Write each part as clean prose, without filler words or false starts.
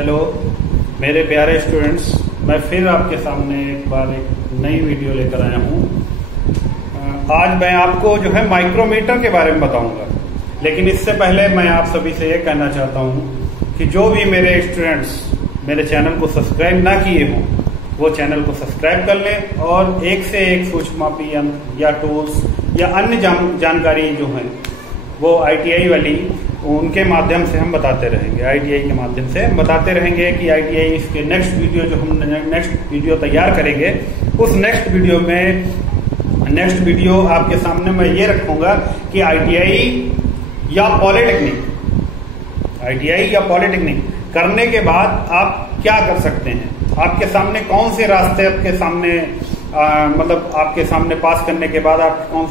Hello मेरे प्यारे students, मैं फिर आपके सामने एक बार एक नई वीडियो लेकर आया हूँ। आज मैं आपको जो है माइक्रोमीटर के बारे में बताऊंगा, लेकिन इससे पहले मैं आप सभी से ये कहना चाहता हूँ कि जो भी मेरे स्टूडेंट्स मेरे चैनल को सब्सक्राइब ना किए हों वो चैनल को सब्सक्राइब कर लें और एक से एक सूक्ष्ममापी यंत्र या टूल्स या अन्य जानकारी जो है वो ITI वाली उनके माध्यम से हम बताते रहेंगे। ITI के माध्यम से हम बताते रहेंगे कि ITI इसके नेक्स्ट वीडियो जो हम नेक्स्ट वीडियो तैयार करेंगे, उस नेक्स्ट वीडियो आपके सामने मैं ये रखूंगा कि ITI या पॉलिटेक्निक करने के बाद आप क्या कर सकते हैं, आपके सामने कौन से रास्ते आपके सामने मतलब आपके सामने पास करने के बाद आप कौन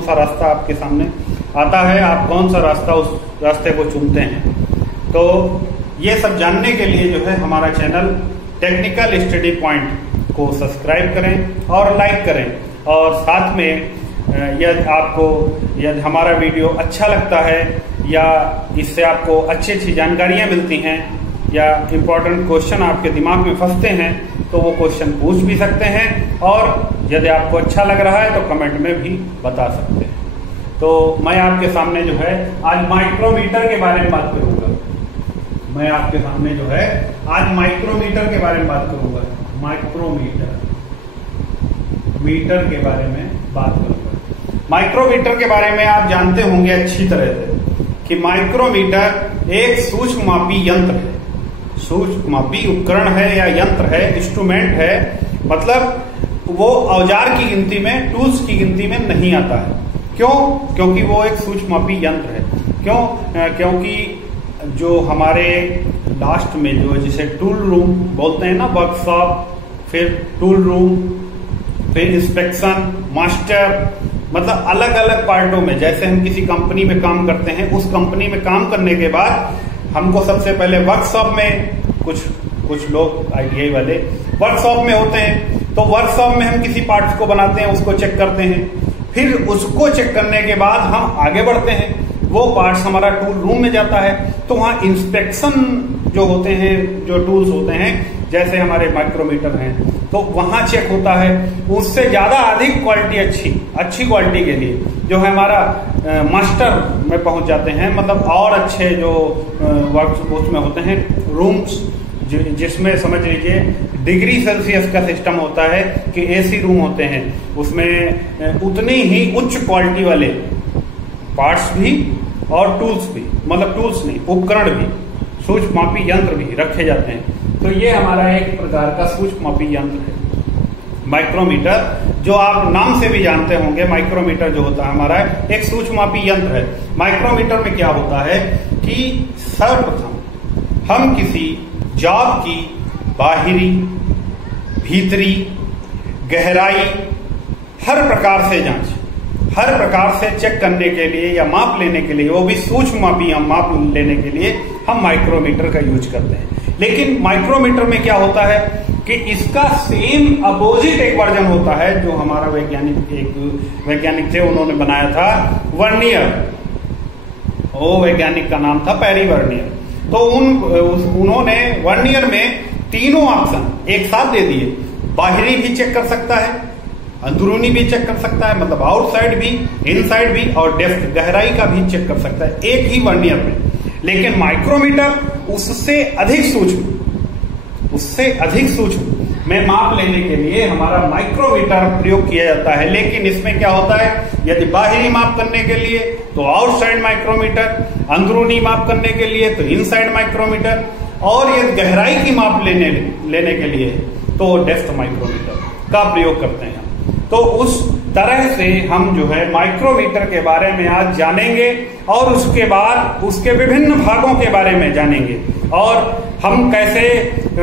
सा रास्ता आपके सामने आता है, आप कौन सा रास्ता उस रास्ते को चुनते हैं। तो ये सब जानने के लिए जो है हमारा चैनल टेक्निकल स्टडी पॉइंट को सब्सक्राइब करें और लाइक करें, और साथ में यदि हमारा वीडियो अच्छा लगता है या इससे आपको अच्छी जानकारियां मिलती हैं या इम्पोर्टेंट क्वेश्चन आपके दिमाग में फंसते हैं तो वो क्वेश्चन पूछ भी सकते हैं, और यदि आपको अच्छा लग रहा है तो कमेंट में भी बता सकते हैं। तो मैं आपके सामने जो है आज माइक्रोमीटर के बारे में बात करूंगा। मैं आपके सामने जो है आज माइक्रोमीटर के बारे में बात करूंगा। मीटर के बारे में बात करूंगा। माइक्रोमीटर के बारे में आप जानते होंगे अच्छी तरह से कि माइक्रोमीटर एक सूक्ष्ममापी यंत्र है, सूक्ष्ममापी उपकरण है या यंत्र है, इंस्ट्रूमेंट है। मतलब वो औजार की गिनती में, टूल्स की गिनती में नहीं आता है। क्यों? क्योंकि वो एक सूक्ष्ममापी यंत्र है। क्यों? क्योंकि जो हमारे लास्ट में जो जिसे टूल रूम बोलते हैं ना, वर्कशॉप, फिर टूल रूम, फिर इंस्पेक्शन, मास्टर, मतलब अलग अलग पार्टों में, जैसे हम किसी कंपनी में काम करते हैं, उस कंपनी में काम करने के बाद हमको सबसे पहले वर्कशॉप में, कुछ लोग ITI वाले वर्कशॉप में होते हैं, तो वर्कशॉप में हम किसी पार्ट्स को बनाते हैं, उसको चेक करते हैं, फिर उसको चेक करने के बाद हम आगे बढ़ते हैं, वो पार्ट्स हमारा टूल रूम में जाता है। तो वहां इंस्पेक्शन जो होते हैं, जो टूल्स होते हैं, जैसे हमारे माइक्रोमीटर हैं, तो वहां चेक होता है। उससे ज्यादा अधिक क्वालिटी, अच्छी क्वालिटी के लिए जो है हमारा मास्टर में पहुंच जाते हैं, मतलब और अच्छे जो वर्क में होते हैं रूम्स, जिसमें समझ लीजिए डिग्री सेल्सियस का सिस्टम होता है कि AC रूम होते हैं, उसमें उतनी ही उच्च क्वालिटी वाले पार्ट्स भी और टूल्स भी, मतलब टूल्स नहीं, उपकरण भी, सूक्ष्ममापी यंत्र भी रखे जाते हैं। तो ये हमारा एक प्रकार का सूक्ष्ममापी यंत्र है माइक्रोमीटर, जो आप नाम से भी जानते होंगे। माइक्रोमीटर जो होता है हमारा एक सूक्ष्ममापी यंत्र है। माइक्रोमीटर में क्या होता है कि सर्वप्रथम हम किसी जॉब की बाहरी, भीतरी, गहराई, हर प्रकार से जांच, हर प्रकार से चेक करने के लिए या माप लेने के लिए, वो भी सूक्ष्ममापी माप लेने के लिए हम माइक्रोमीटर का यूज करते हैं। लेकिन माइक्रोमीटर में क्या होता है कि इसका सेम अपोजिट एक वर्जन होता है, जो हमारा वैज्ञानिक थे, उन्होंने बनाया था वर्नियर। वो वैज्ञानिक का नाम था पेरी वर्नियर। तो उन्होंने वर्नियर में तीनों ऑप्शन एक साथ दे दिए। बाहरी भी चेक कर सकता है, अंदरूनी भी चेक कर सकता है, मतलब आउटसाइड भी, इनसाइड भी, और डेप्थ, गहराई का भी चेक कर सकता है एक ही वर्नियर में। लेकिन माइक्रोमीटर उससे अधिक सूक्ष्म में माप लेने के लिए हमारा माइक्रोमीटर प्रयोग किया जाता है। लेकिन इसमें क्या होता है, यदि बाहरी माप करने के लिए तो आउटसाइड माइक्रोमीटर, अंदरूनी माप करने के लिए तो इनसाइड माइक्रोमीटर, और यदि गहराई की माप लेने के लिए तो डेप्थ माइक्रोमीटर का प्रयोग करते हैं। तो उस तरह से हम जो है माइक्रोमीटर के बारे में आज जानेंगे, और उसके बाद उसके विभिन्न भागों के बारे में जानेंगे, और हम कैसे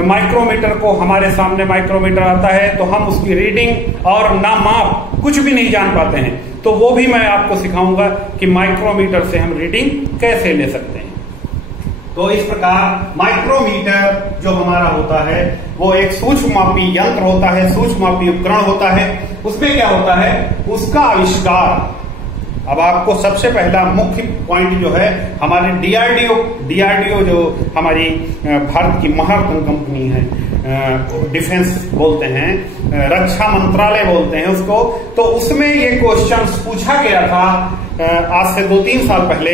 माइक्रोमीटर को, हमारे सामने माइक्रोमीटर आता है तो हम उसकी रीडिंग और ना माप कुछ भी नहीं जान पाते हैं, तो वो भी मैं आपको सिखाऊंगा कि माइक्रोमीटर से हम रीडिंग कैसे ले सकते हैं। तो इस प्रकार माइक्रोमीटर जो हमारा होता है वो एक सूक्ष्ममापी यंत्र होता है, सूक्ष्ममापी उपकरण होता है। उसमें क्या होता है, उसका आविष्कार अब आपको सबसे पहला मुख्य पॉइंट जो है, हमारे डीआरडीओ जो हमारी भारत की महत्वपूर्ण कंपनी है, डिफेंस बोलते हैं, रक्षा मंत्रालय बोलते हैं उसको, तो उसमें ये क्वेश्चन पूछा गया था आज से 2-3 साल पहले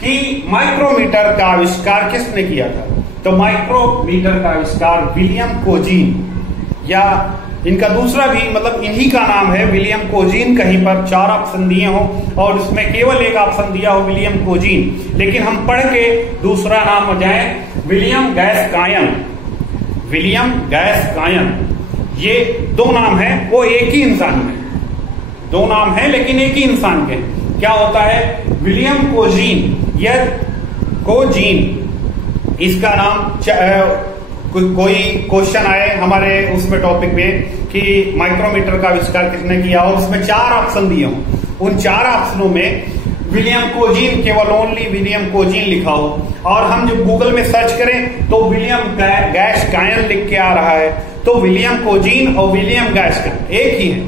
कि माइक्रोमीटर का आविष्कार किसने किया था। तो माइक्रोमीटर का आविष्कार विलियम कोजीन, या इनका दूसरा भी मतलब इन्हीं का नाम है विलियम कोजीन, कहीं पर 4 ऑप्शन दिए हो और उसमें केवल एक ऑप्शन दिया हो विलियम कोजीन, लेकिन हम पढ़ के दूसरा नाम हो जाए विलियम गैस्कायन। विलियम गैस्कायन, ये 2 नाम है, वो एक ही इंसान में, 2 नाम है लेकिन एक ही इंसान के। क्या होता है विलियम कोजीन या कोजीन, इसका नाम कोई क्वेश्चन आए हमारे उसमें टॉपिक में कि माइक्रोमीटर का आविष्कार किसने किया और उसमें 4 ऑप्शन दिए हो, उन 4 ऑप्शनों में विलियम कोजीन, केवल ओनली विलियम कोजीन लिखा हो, और हम जब गूगल में सर्च करें तो विलियम गैस्कायन लिख के आ रहा है, तो विलियम कोजीन और विलियम गैस्कायन एक ही है।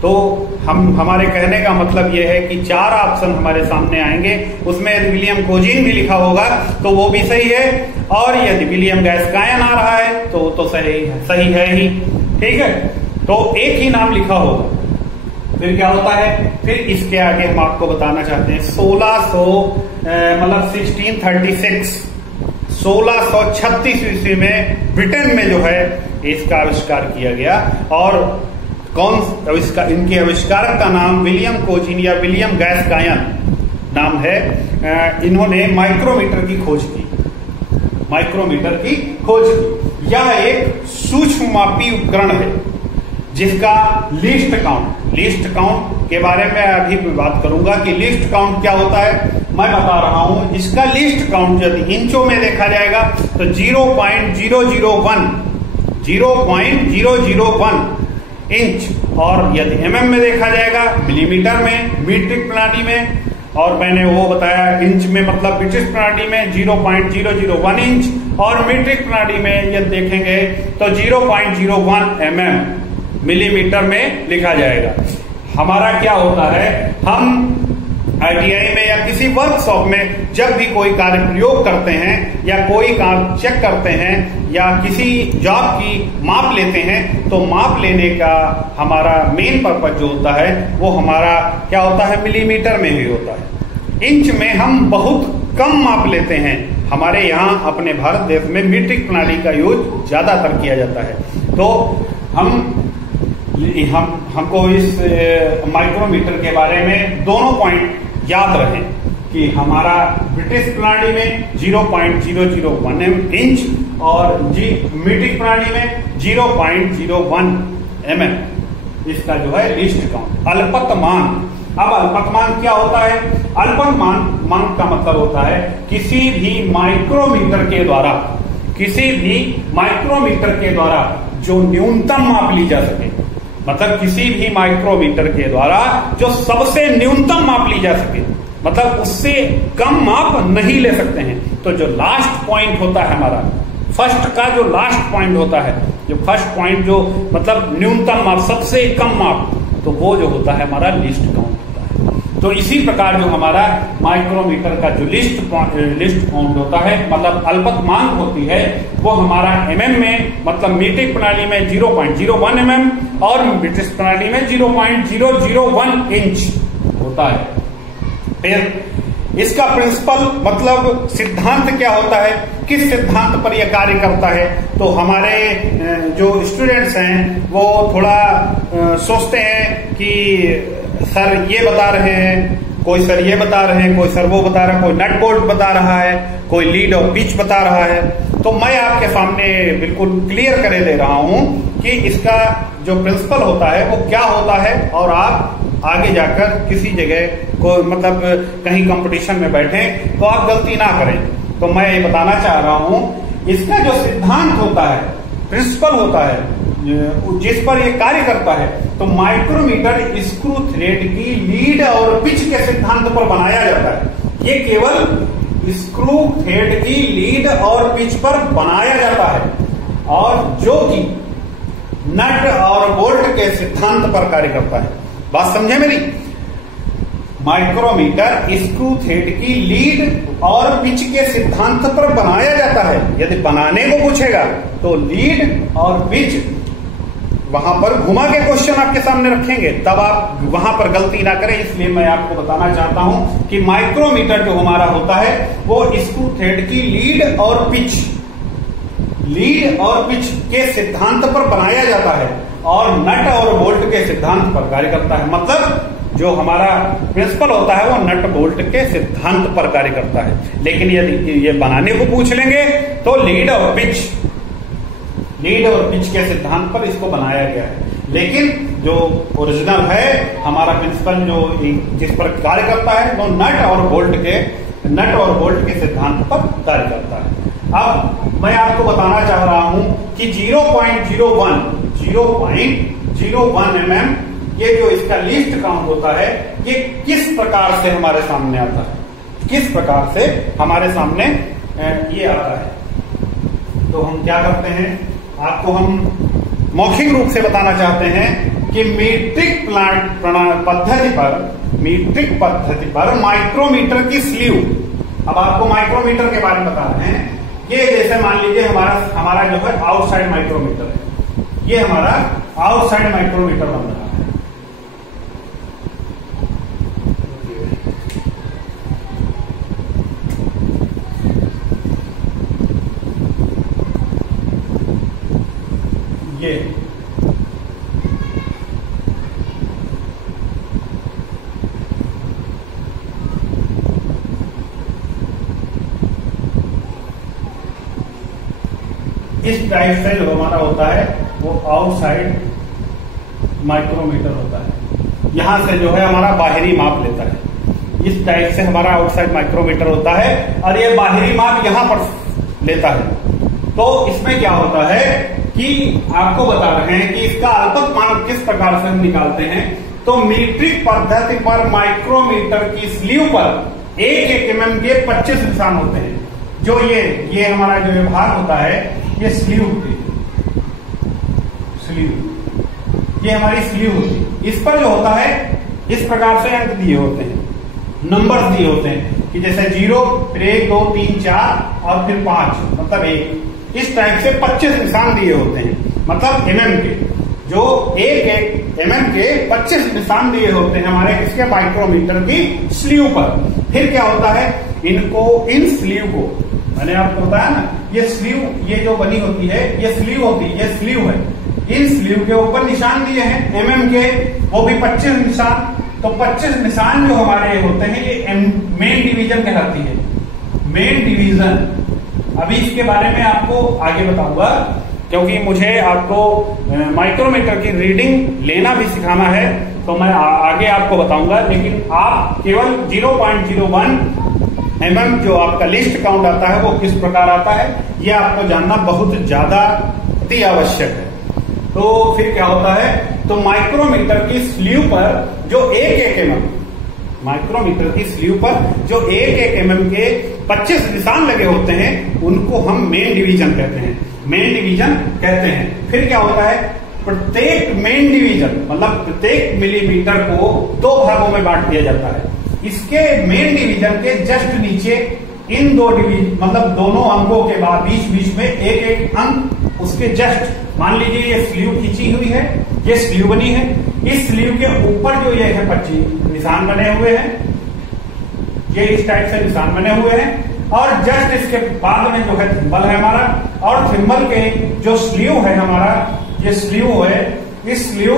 तो हमारे कहने का मतलब यह है कि 4 ऑप्शन हमारे सामने आएंगे, उसमें यदि विलियम कोजीन भी लिखा होगा तो वो भी सही है, और यदि विलियम गैस्कायन आ रहा है तो सही है ही, ठीक है। तो एक ही नाम लिखा होगा। फिर क्या होता है, फिर इसके आगे हम आपको बताना चाहते हैं 1636 ईस्वी में ब्रिटेन में जो है इसका आविष्कार किया गया, और इनके आविष्कारक का नाम विलियम कोजीन या विलियम गैस्कायन नाम है। इन्होंने माइक्रोमीटर की खोज की, यह एक सूक्ष्म मापी उपकरण है जिसका लिस्ट काउंट के बारे में अभी बात करूंगा कि लिस्ट काउंट क्या होता है, मैं बता रहा हूं। इसका लिस्ट काउंट यदि इंचों में देखा जाएगा तो 0.001 इंच, और यदि mm में देखा जाएगा मिलीमीटर में, मीट्रिक प्रणाली में, और मैंने वो बताया इंच में मतलब ब्रिटिश प्रणाली में 0.001 इंच, और मीट्रिक प्रणाली में यदि देखेंगे तो 0.01 mm मिलीमीटर में लिखा जाएगा। हमारा क्या होता है, हम ITI में या किसी वर्कशॉप में जब भी कोई कार्य प्रयोग करते हैं या कोई काम चेक करते हैं या किसी जॉब की माप लेते हैं, तो माप लेने का हमारा मेन पर्पज जो होता है वो हमारा क्या होता है, मिलीमीटर में ही होता है। इंच में हम बहुत कम माप लेते हैं, हमारे यहाँ अपने भारत देश में मीट्रिक प्रणाली का यूज ज्यादातर किया जाता है। तो हमको इस माइक्रोमीटर के बारे में दोनों पॉइंट याद रहे कि हमारा ब्रिटिश प्रणाली में 0.001 इंच और मीट्रिक प्रणाली में 0.01 mm इसका जो है लिस्ट काउंट। अल्पतमांक, अब अल्पतमांक क्या होता है, अल्पतमांक का मतलब होता है किसी भी माइक्रोमीटर के द्वारा जो न्यूनतम माप ली जा सके, मतलब किसी भी माइक्रोमीटर के द्वारा जो सबसे न्यूनतम माप ली जा सके, मतलब उससे कम माप नहीं ले सकते हैं। तो जो लास्ट पॉइंट होता है हमारा, फर्स्ट का जो लास्ट पॉइंट होता है, जो फर्स्ट पॉइंट जो मतलब न्यूनतम माप, सबसे कम माप, तो वो जो होता है हमारा लिस्ट काउंट होता है। तो इसी प्रकार जो हमारा माइक्रोमीटर का जो लिस्ट काउंट होता है, मतलब अल्पतमांक होती है, वो हमारा mm में मतलब मीट्रिक प्रणाली में 0.01 mm और ब्रिटिश प्रणाली में 0.001 इंच होता है। फिर इसका प्रिंसिपल मतलब सिद्धांत क्या होता है, किस सिद्धांत पर यह कार्य करता है। तो हमारे जो स्टूडेंट्स हैं वो थोड़ा सोचते हैं कि सर ये बता रहे हैं, कोई सर ये बता रहे हैं, कोई सर वो बता रहा है, कोई नट बोल्ट बता रहा है, कोई लीड और पिच बता रहा है। तो मैं आपके सामने बिल्कुल क्लियर करे दे रहा हूं कि इसका जो प्रिंसिपल होता है वो क्या होता है, और आप आगे जाकर किसी जगह को मतलब कहीं कंपटीशन में बैठे तो आप गलती ना करें। तो मैं ये बताना चाह रहा हूं, इसका जो सिद्धांत होता है, प्रिंसिपल होता है जिस पर ये कार्य करता है, तो माइक्रोमीटर स्क्रू थ्रेड की लीड और पिच के सिद्धांत पर बनाया जाता है। ये केवल स्क्रू थ्रेड की लीड और पिच पर बनाया जाता है, और जो कि नट और बोल्ट के सिद्धांत पर कार्य करता है। बात समझे मेरी? माइक्रोमीटर स्क्रू थ्रेड की लीड और पिच के सिद्धांत पर बनाया जाता है। यदि बनाने को पूछेगा तो लीड और पिच वहां पर घुमा के क्वेश्चन आपके सामने रखेंगे, तब आप वहां पर गलती ना करें। इसलिए मैं आपको बताना चाहता हूं कि माइक्रोमीटर जो हमारा होता है वो स्क्रू थ्रेड की लीड और पिच के सिद्धांत पर बनाया जाता है और नट और बोल्ट के सिद्धांत पर कार्य करता है। मतलब जो हमारा प्रिंसिपल होता है वो नट बोल्ट के सिद्धांत पर कार्य करता है। लेकिन यदि ये बनाने को पूछ लेंगे तो लीड और पिच के सिद्धांत पर इसको बनाया गया है। लेकिन जो ओरिजिनल है हमारा प्रिंसिपल जो जिस पर कार्य करता है वो नट और बोल्ट के सिद्धांत पर कार्य करता है। अब मैं आपको बताना चाह रहा हूं कि 0.01 mm ये जो इसका लीस्ट काउंट होता है ये किस प्रकार से हमारे सामने आता है, किस प्रकार से हमारे सामने ये आता है। तो हम क्या करते हैं, आपको हम मौखिक रूप से बताना चाहते हैं कि मीट्रिक पद्धति पर माइक्रोमीटर की स्लीव। अब आपको माइक्रोमीटर के बारे में बता रहे हैं। ये जैसे मान लीजिए हमारा जो है आउटसाइड माइक्रोमीटर है, ये हमारा आउटसाइड माइक्रोमीटर बन रहा है। ये इस टाइप से जो हमारा होता है वो आउटसाइड माइक्रोमीटर होता है। यहां से जो है हमारा बाहरी माप लेता है। इस टाइप से हमारा आउटसाइड माइक्रोमीटर होता है और ये बाहरी माप यहां पर लेता है। तो इसमें क्या होता है कि आपको बता रहे हैं कि इसका अल्पक मान किस प्रकार से हम निकालते हैं। तो मीट्रिक पद्धति पर माइक्रोमीटर की स्लीव पर 1 mm के 25 निशान होते हैं। जो ये हमारा जो भाग होता है ये स्लीव होती है, ये हमारी स्लीव होती है। इस पर जो होता है इस प्रकार से अंक दिए होते हैं, नंबर्स दिए होते हैं कि जैसे 0 फिर 1 2 3 4 और फिर 5 मतलब 1। इस टाइप से 25 निशान दिए होते हैं, मतलब mm के जो 1 mm के 25 निशान दिए होते हैं हमारे इसके माइक्रोमीटर की स्लीव पर। फिर क्या होता है, इन स्लीव को मैंने आपको बताया ना, ये स्लीव ये जो बनी होती है ये स्लीव होती है, ये स्लीव है। इन स्लीव के ऊपर निशान दिए हैं mm के, वो भी 25 निशान। तो 25 निशान जो हमारे होते हैं ये मेन डिवीजन कहलाती है, मेन डिवीजन। अभी इसके बारे में आपको आगे बताऊंगा क्योंकि मुझे आपको माइक्रोमीटर की रीडिंग लेना भी सिखाना है, तो मैं आगे आपको बताऊंगा। लेकिन आप केवल 0.01 mm जो आपका लिस्ट काउंट आता है वो किस प्रकार आता है ये आपको जानना बहुत ज्यादा अति आवश्यक है। तो फिर क्या होता है, तो माइक्रोमीटर की स्लीव पर जो 1 mm माइक्रोमीटर की स्लीव पर जो 1 mm के 25 निशान लगे होते हैं उनको हम मेन डिवीजन कहते हैं, मेन डिवीजन कहते हैं। फिर क्या होता है, प्रत्येक मेन डिवीजन मतलब प्रत्येक मिलीमीटर को 2 भागों में बांट दिया जाता है। इसके मेन डिवीजन के जस्ट नीचे इन 2 डिवीजन मतलब दोनों अंकों के बाद बीच में एक अंक उसके जस्ट, मान लीजिए ये स्लीव खींची हुई है, ये स्लीव बनी है, इस स्लीव के ऊपर जो ये है 25 निशान बने हुए हैं, ये इस टाइप से निशान बने हुए हैं। और जस्ट इसके बाद में जो है थिम्बल है हमारा, और थिम्बल के जो स्लीव है हमारा, ये स्लीव है, इस स्लीव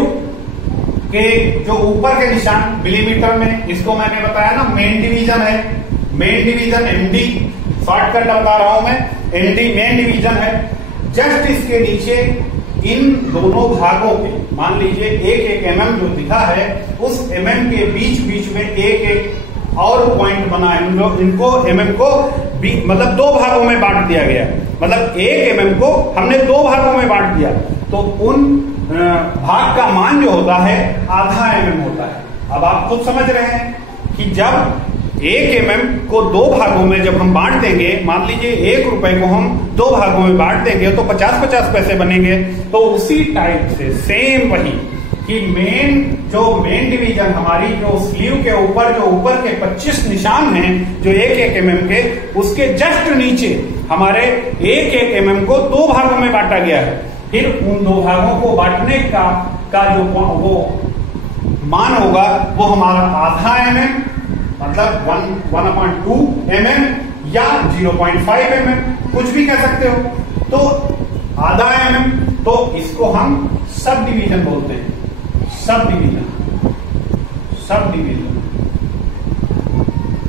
के जो ऊपर के निशान मिलीमीटर में, इसको मैंने बताया ना मेन डिवीजन है, मेन डिवीजन एमडी, शॉर्टकट बता रहा हूं मैं, एमडी मेन डिवीजन है। जस्ट इसके नीचे इन दोनों भागों के, मान लीजिए 1 mm जो दिखा है उस mm के बीच में एक और पॉइंट बना है, इनको mm को मतलब 2 भागों में बांट दिया गया, मतलब 1 mm को हमने 2 भागों में बांट दिया, तो उन भाग का मान जो होता है आधा mm होता है। अब आप खुद समझ रहे हैं कि जब 1 mm को 2 भागों में जब हम बांट देंगे, मान लीजिए 1 रुपए को हम 2 भागों में बांट देंगे तो 50-50 पैसे बनेंगे। तो उसी टाइप से सेम वही कि मेन डिवीजन हमारी जो स्लीव के ऊपर जो ऊपर के 25 निशान हैं जो 1-1 mm के, उसके जस्ट नीचे हमारे 1-1 mm को 2 भागों में बांटा गया है। फिर उन 2 भागों को बांटने का जो वो मान होगा वो हमारा आधा mm, मतलब 1/2 mm या 0.5 mm, कुछ भी कह सकते हो। तो आधा mm, तो इसको हम सब डिवीजन बोलते हैं। सब डिवीजन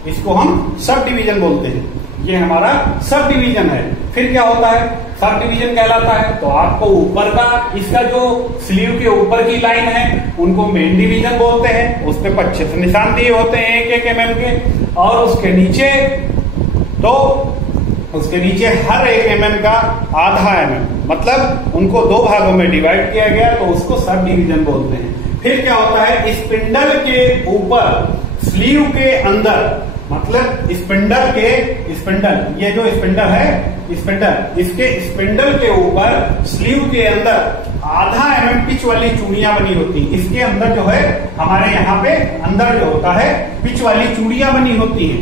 इसको हम सब डिवीजन बोलते हैं। ये हमारा सब डिवीजन है। फिर क्या होता है, सब डिवीजन कहलाता है तो आपको ऊपर का इसका जो स्लीव के ऊपर की लाइन है उनको मेन डिवीजन बोलते हैं। उस पे 25 निशान दिए होते हैं 1-1 mm के, और उसके नीचे हर 1 mm का आधा mm, मतलब उनको 2 भागों में डिवाइड किया गया तो उसको सब डिवीजन बोलते हैं। फिर क्या होता है, स्पिंडल के ऊपर स्लीव के अंदर, मतलब स्पिंडल ये जो स्पिंडल है, इसके स्पिंडल के ऊपर स्लीव के अंदर आधा mm पिच वाली चूड़ियां बनी होती हैं। इसके अंदर जो है हमारे यहाँ पे अंदर जो होता है पिच वाली चूड़ियां बनी होती हैं।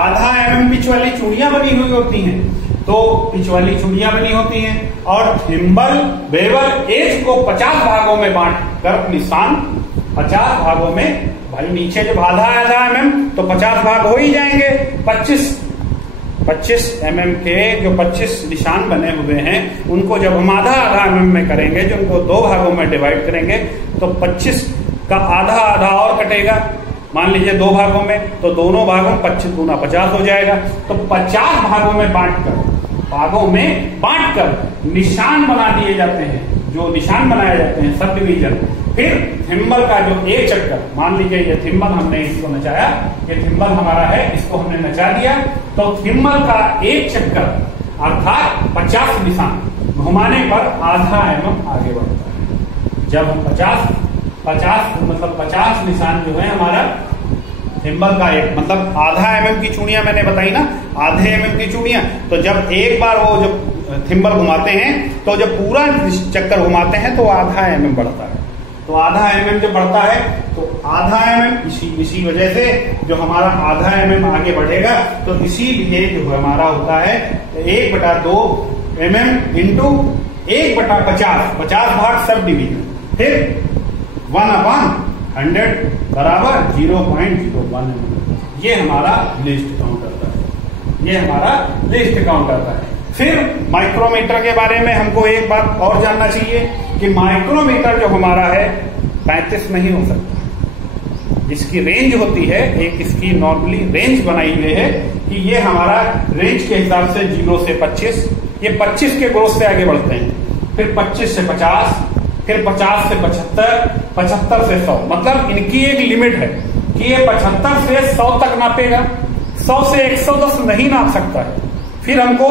आधा mm पिच वाली चूड़ियां बनी हुई होती हैं, तो पिच वाली चूड़ियां बनी होती हैं। और थिम्बल बेवल एज को 50 भागों में बांट कर निशान 50 भागों में, भाई नीचे जब आधा mm तो 50 भाग हो ही जाएंगे। 25 mm के जो 25 निशान बने हुए हैं उनको जब हम आधा mm में करेंगे, जो उनको 2 भागों में डिवाइड करेंगे तो 25 का आधा और कटेगा। मान लीजिए 2 भागों में, तो दोनों भागों 25 गुना 50 हो जाएगा। तो 50 भागों में बांटकर निशान बना दिए जाते हैं, जो निशान बनाए जाते हैं सब डिवीजन। फिर थिम्बल का जो एक चक्कर, मान लीजिए ये थिम्बल हमने इसको नचाया, ये थिम्बल हमारा है, इसको हमने नचा दिया, तो थिम्बल का एक चक्कर अर्थात 50 निशान घुमाने पर आधा mm आगे बढ़ता है। जब हम 50 निशान जो है हमारा थिम्बल का एक, मतलब आधा mm की चूड़ियां मैंने बताई ना, आधे mm की चूड़ियां, तो जब एक बार वो जब थिम्बल घुमाते हैं तो जब पूरा चक्कर घुमाते हैं तो आधा mm बढ़ता है। तो आधा mm जब बढ़ता है तो आधा mm इसी वजह से जो हमारा आधा mm आगे बढ़ेगा, तो इसीलिए जो हमारा होता है 1/2 mm इंटू 1/50, 50 भाग सब डिवीजन। फिर 1/100 बराबर 0.01 mm। ये हमारा लिस्ट काउंट करता है। फिर माइक्रोमीटर के बारे में हमको एक बात और जानना चाहिए कि माइक्रोमीटर जो हमारा है 35 नहीं हो सकता। इसकी रेंज होती है, एक इसकी नॉर्मली रेंज बनाई हुई है कि ये हमारा रेंज के हिसाब से 0 से 25, ये 25 के ग्रोथ से आगे बढ़ते हैं। फिर 25 से 50, फिर 50 से 75, 75 से 100, मतलब इनकी एक लिमिट है कि ये 75 से 100 तक नापेगा, 100 से 110 नहीं नाप सकता है। फिर हमको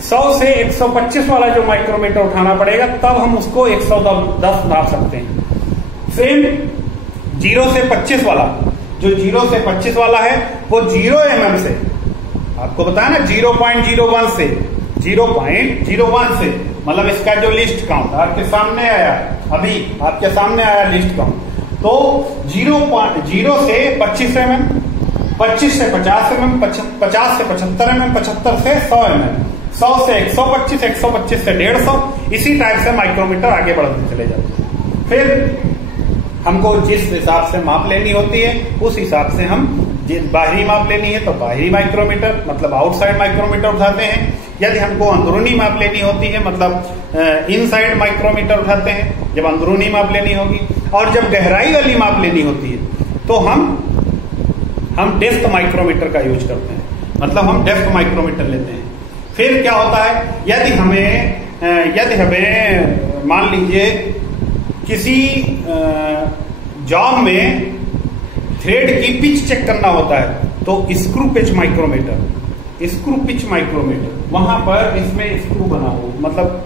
100 से 125 वाला जो माइक्रोमीटर उठाना पड़ेगा, तब हम उसको 110 नाप सकते हैं। सेम 0 से 25 वाला, जो 0 से 25 वाला है वो 0 mm से, आपको बताया ना 0.01 से 0.01 से, मतलब इसका जो लिस्ट काउंट आपके सामने आया, अभी आपके सामने आया लिस्ट काउंट, तो 0 से 25 mm, 25 से 50 mm, 50 से 75 mm, 75 से 100 mm, 100 से 125, 125 से 150, इसी टाइप से माइक्रोमीटर आगे बढ़ते चले जाते हैं। फिर हमको जिस हिसाब से माप लेनी होती है उस हिसाब से हम, बाहरी माप लेनी है तो बाहरी माइक्रोमीटर मतलब आउटसाइड माइक्रोमीटर उठाते हैं। यदि हमको अंदरूनी माप लेनी होती है मतलब इनसाइड माइक्रोमीटर उठाते हैं जब अंदरूनी माप लेनी होगी। और जब गहराई वाली माप लेनी होती है तो हम डेप्थ माइक्रोमीटर का यूज करते हैं, मतलब हम डेप्थ माइक्रोमीटर लेते हैं। फिर क्या होता है, यदि हमें मान लीजिए किसी जॉब में थ्रेड की पिच चेक करना होता है तो स्क्रू पिच माइक्रोमीटर, वहां पर इसमें स्क्रू बना हुआ, मतलब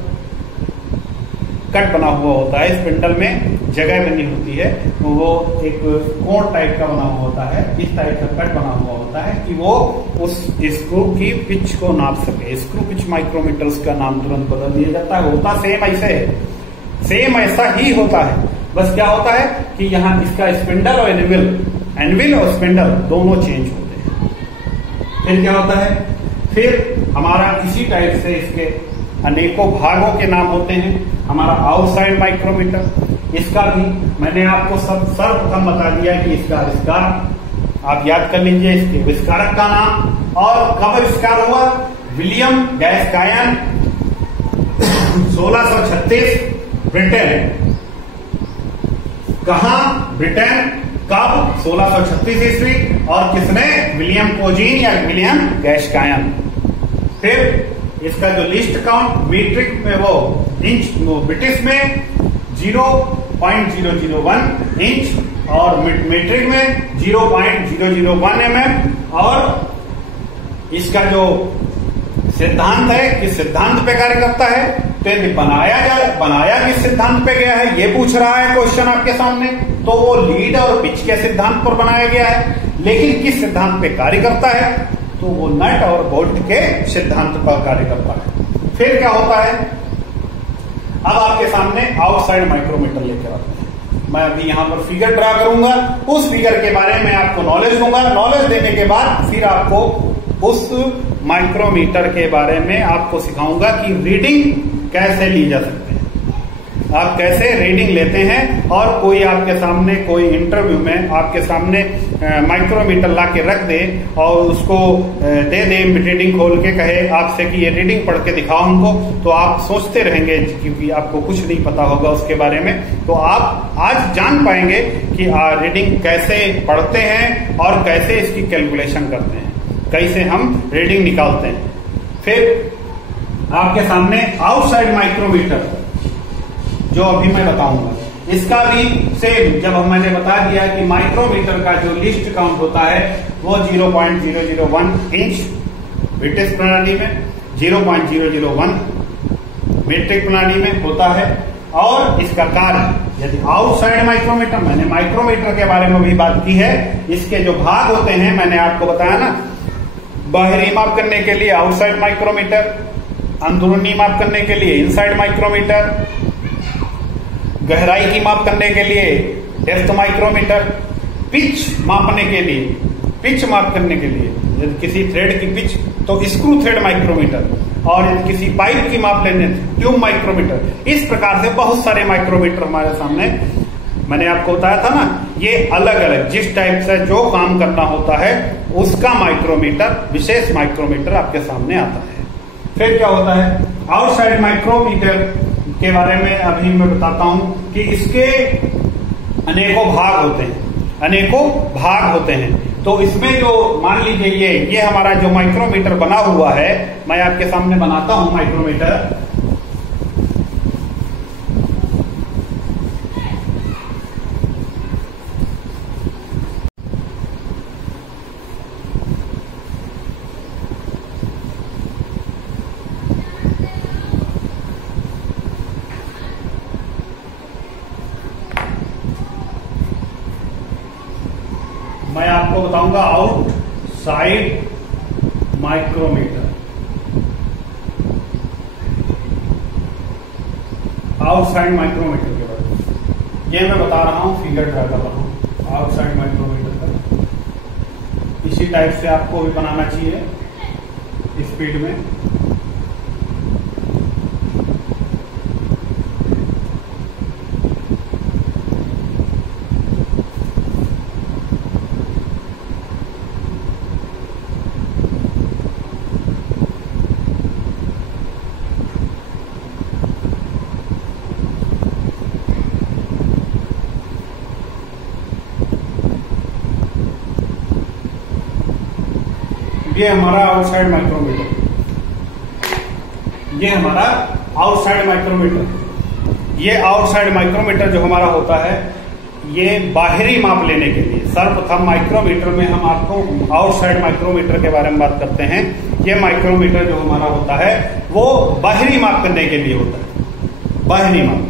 कट बना हुआ होता है, स्पिंडल में जगह बनी होती है, वो एक कोण टाइप का बना हुआ होता है, इस टाइप का कट बना हुआ होता है कि वो उस स्क्रू की पिच को नाप सके। स्क्रू पिच माइक्रोमीटर का नाम तुरंत बदल दिया जाता है, होता सेम ऐसा ही होता है, बस क्या होता है कि यहाँ इसका स्पिंडल और एनविल और स्पिंडल दोनों चेंज होते हैं। फिर क्या होता है, फिर हमारा इसी टाइप से इसके अनेकों भागों के नाम होते हैं। हमारा आउटसाइड माइक्रोमीटर, इसका भी मैंने आपको सर्वप्रथम बता दिया कि इसका आविष्कार आप याद कर लीजिए, इसके आविष्कारक का नाम और कब आविष्कार हुआ। William Gascoigne 1636 Britain. कहा? ब्रिटेन। कब? 1636 ईस्वी। और किसने? विलियम कोजीन या विलियम गैस्कायन। फिर इसका जो लिस्ट काउंट मीट्रिक में वो इंच, ब्रिटिश में 0.001 इंच और मीट्रिक में 0.001 mm। और इसका जो सिद्धांत है, किस सिद्धांत पे कार्य करता है, तो बनाया किस सिद्धांत पे गया है, ये पूछ रहा है क्वेश्चन आपके सामने। तो वो लीड और पिच के सिद्धांत पर बनाया गया है, लेकिन किस सिद्धांत पे कार्य करता है, तो वो नट और बोल्ट के सिद्धांत पर कार्य करता है। फिर क्या होता है, अब आपके सामने आउटसाइड माइक्रोमीटर लेकर आते हैं। मैं अभी यहां पर फिगर ड्रा करूंगा, उस फिगर के बारे में आपको नॉलेज दूंगा। नॉलेज देने के बाद फिर आपको उस माइक्रोमीटर के बारे में आपको सिखाऊंगा कि रीडिंग कैसे ली जा सकती है, आप कैसे रीडिंग लेते हैं। और कोई आपके सामने कोई इंटरव्यू में आपके सामने माइक्रोमीटर ला के रख दे और उसको दे दे रीडिंग खोल के, कहे आपसे कि ये रीडिंग पढ़ के दिखाओ हमको, तो आप सोचते रहेंगे क्योंकि आपको कुछ नहीं पता होगा उसके बारे में। तो आप आज जान पाएंगे कि रीडिंग कैसे पढ़ते हैं और कैसे इसकी कैलकुलेशन करते हैं, कैसे हम रीडिंग निकालते हैं। फिर आपके सामने आउटसाइड माइक्रोमीटर जो अभी मैं बताऊंगा, इसका भी सेम, जब मैंने बता दिया कि माइक्रोमीटर का जो लिस्ट काउंट होता है वो 0.001 इंच ब्रिटिश प्रणाली में, 0.001 मीट्रिक प्रणाली में होता है। और इसका कार्य, यदि आउटसाइड माइक्रोमीटर, मैंने माइक्रोमीटर के बारे में भी बात की है, इसके जो भाग होते हैं मैंने आपको बताया ना, बाहरी माप करने के लिए आउटसाइड माइक्रोमीटर, अंदरूनी माप करने के लिए इनसाइड माइक्रोमीटर, गहराई की माप करने के लिए डेप्थ माइक्रोमीटर, पिच मापने के लिए, पिच माप करने के लिए यदि किसी थ्रेड की पिच तो स्क्रू थ्रेड माइक्रोमीटर, और यदि किसी पाइप की माप लेने ट्यूब माइक्रोमीटर। इस प्रकार से बहुत सारे माइक्रोमीटर हमारे सामने, मैंने आपको बताया था ना, ये अलग अलग जिस टाइप से जो काम करना होता है उसका माइक्रोमीटर, विशेष माइक्रोमीटर आपके सामने आता है। फिर क्या होता है, आउटसाइड माइक्रोमीटर के बारे में अभी मैं बताता हूं कि इसके अनेकों भाग होते हैं, अनेकों भाग होते हैं। तो इसमें जो मान लीजिए ये हमारा जो माइक्रोमीटर बना हुआ है, मैं आपके सामने बनाता हूं माइक्रोमीटर। मैं आपको बताऊंगा आउटसाइड माइक्रोमीटर, आउटसाइड माइक्रोमीटर के बारे में ये मैं बता रहा हूं, फिगर ड्रा कर रहा हूं आउटसाइड माइक्रोमीटर का। इसी टाइप से आपको भी बनाना चाहिए स्पीड में। ये हमारा आउटसाइड माइक्रोमीटर, ये हमारा आउटसाइड माइक्रोमीटर। ये आउटसाइड माइक्रोमीटर जो हमारा होता है, ये बाहरी माप लेने के लिए, सर्वप्रथम माइक्रोमीटर में हम आपको आउटसाइड माइक्रोमीटर के बारे में बात करते हैं। ये माइक्रोमीटर जो हमारा होता है वो बाहरी माप करने के लिए होता है। बाहरी माप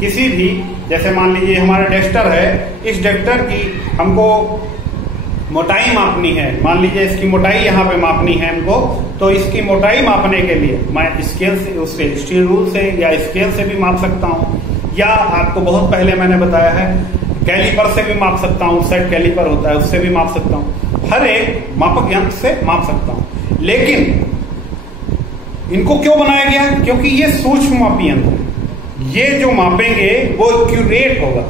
किसी भी, जैसे मान लीजिए हमारा डेस्टर है, इस डेस्टर की हमको मोटाई मापनी है, मान लीजिए इसकी मोटाई यहाँ पे मापनी है हमको, तो इसकी मोटाई मापने के लिए मैं स्केल से, उससे स्टील रूल से या स्केल से भी माप सकता हूँ, या आपको बहुत पहले मैंने बताया है कैलिपर से भी माप सकता हूं, सेट कैलिपर होता है उससे भी माप सकता हूं, हर एक मापक यंत्र से माप सकता हूं। लेकिन इनको क्यों बनाया गया? क्योंकि ये सूक्ष्म मापी यंत्र है। ये जो मापेंगे वो एक्यूरेट होगा।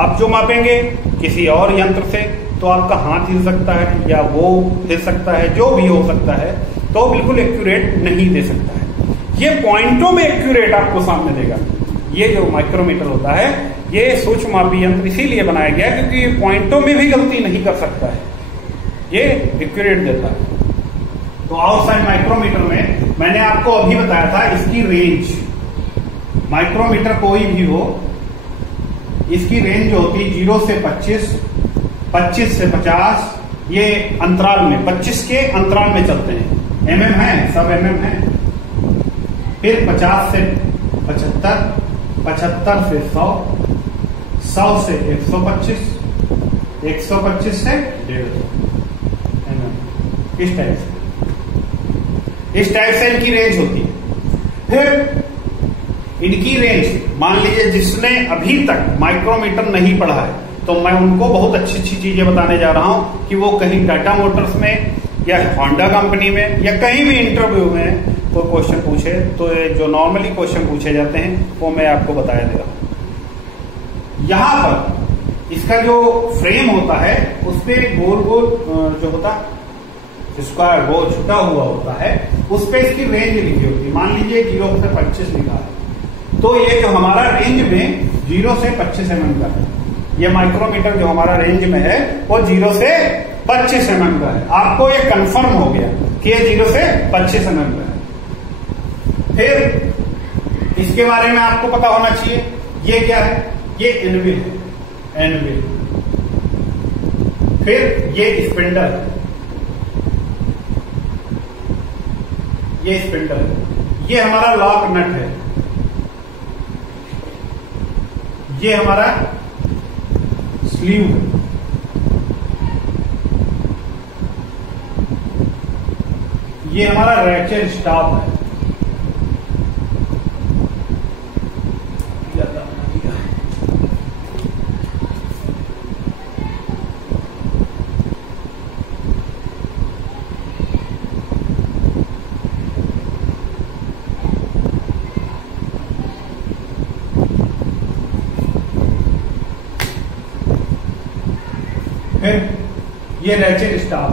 आप जो मापेंगे किसी और यंत्र से तो आपका हाथ हिल सकता है या वो हिल सकता है, जो भी हो सकता है, तो बिल्कुल एक्यूरेट नहीं दे सकता है। ये पॉइंटों में एक्यूरेट आपको सामने देगा। ये जो माइक्रोमीटर होता है ये सूक्ष्म मापी यंत्र इसीलिए बनाया गया क्योंकि ये पॉइंटों में भी गलती नहीं कर सकता है, ये एक्यूरेट देता है। तो आउटसाइड माइक्रोमीटर में मैंने आपको अभी बताया था इसकी रेंज, माइक्रोमीटर कोई भी हो इसकी रेंज जो होती है 0 से 25, 25 से 50, ये अंतराल में 25 के अंतराल में चलते हैं। mm है, सब mm है। फिर 50 से 75, 75 से 100, 100 से 125, 125 से 150 mm। इस टाइप से इनकी रेंज होती है। फिर इनकी रेंज, मान लीजिए जिसने अभी तक माइक्रोमीटर नहीं पढ़ा है तो मैं उनको बहुत अच्छी अच्छी चीजें बताने जा रहा हूं कि वो कहीं टाटा मोटर्स में या होंडा कंपनी में या कहीं भी इंटरव्यू में कोई क्वेश्चन पूछे तो जो नॉर्मली क्वेश्चन पूछे जाते हैं वो मैं आपको बताया दे रहा हूं। यहां पर इसका जो फ्रेम होता है उस पर गोल गोल जो होता स्क्वायर वो छुटा हुआ होता है, उस पर इसकी रेंज लिखी होती है। मान लीजिए 0 से 25 लिखा है तो ये जो हमारा रेंज में 0 से 25 mm का है। ये माइक्रोमीटर जो हमारा रेंज में है वो 0 से 25 mm का है। आपको ये कंफर्म हो गया कि ये 0 से 25 mm का है। फिर इसके बारे में आपको पता होना चाहिए ये क्या है, ये एनविल है, एनविल। फिर ये स्पिंडल है, ये स्पिंडल है। ये हमारा लॉक नट है, ये हमारा स्लीव है, ये हमारा रैचेट स्टॉप है। फिर ये रैचेट स्टॉप,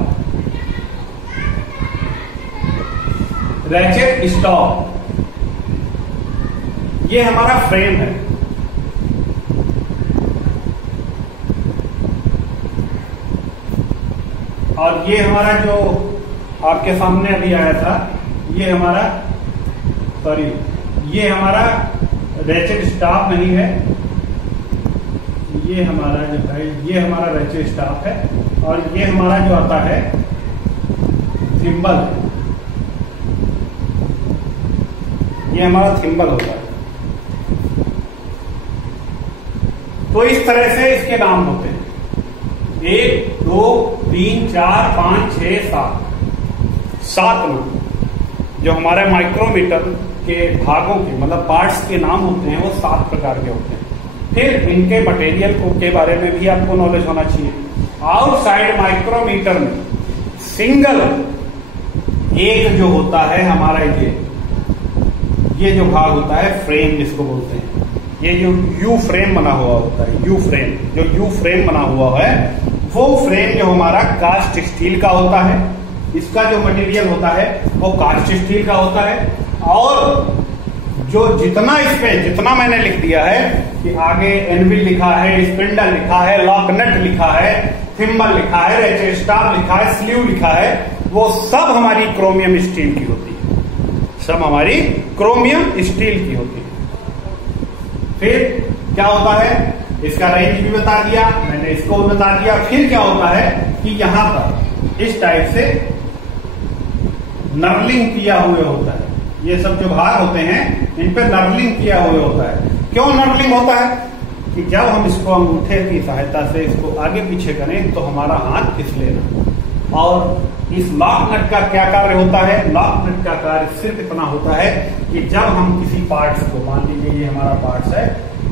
रैचेट स्टॉप ये हमारा फ्रेम है। और ये हमारा जो आपके सामने अभी आया था ये हमारा, सॉरी ये हमारा रैचेट स्टॉप नहीं है, ये हमारा जो है ये हमारा रैचेट स्टॉप है। और ये हमारा जो आता है थिम्बल, ये हमारा थिम्बल होता है। तो इस तरह से इसके नाम होते हैं 1, 2, 3, 4, 5, 6, 7 नाम। जो हमारे माइक्रोमीटर के भागों के मतलब पार्ट्स के नाम होते हैं वो 7 प्रकार के होते हैं। फिर इनके मटेरियल के बारे में भी आपको नॉलेज होना चाहिए। आउटसाइड माइक्रोमीटर में सिंगल एक जो होता है हमारा ये जो भाग होता है फ्रेम जिसको बोलते हैं, ये जो यू फ्रेम बना हुआ होता है, यू फ्रेम, जो यू फ्रेम बना हुआ है वो फ्रेम जो हमारा कास्ट स्टील का होता है। इसका जो मटेरियल होता है वो कास्ट स्टील का होता है। और जो जितना इसमें जितना मैंने लिख दिया है कि आगे एनविल लिखा है, स्पिंडल लिखा है, लॉक नट लिखा है, थिम्बल लिखा है, रैचेट स्टॉप लिखा है, स्लीव लिखा है, वो सब हमारी क्रोमियम स्टील की होती है, सब हमारी क्रोमियम स्टील की होती है। फिर क्या होता है, इसका रेंज भी बता दिया मैंने, इसको भी बता दिया। फिर क्या होता है कि यहां पर इस टाइप से नर्लिंग किया हुआ होता है। ये सब जो भाग होते हैं इन पे नर्लिंग किया हुआ होता है। क्यों नर्लिंग होता है कि जब हम इसको अंगूठे की सहायता से इसको आगे पीछे करें तो हमारा हाथ फिसले ना। और इस लॉक नट का क्या कार्य होता है, लॉक नट का कार्य सिर्फ इतना होता है कि जब हम किसी पार्ट्स को, मान लीजिए ये हमारा पार्ट्स है,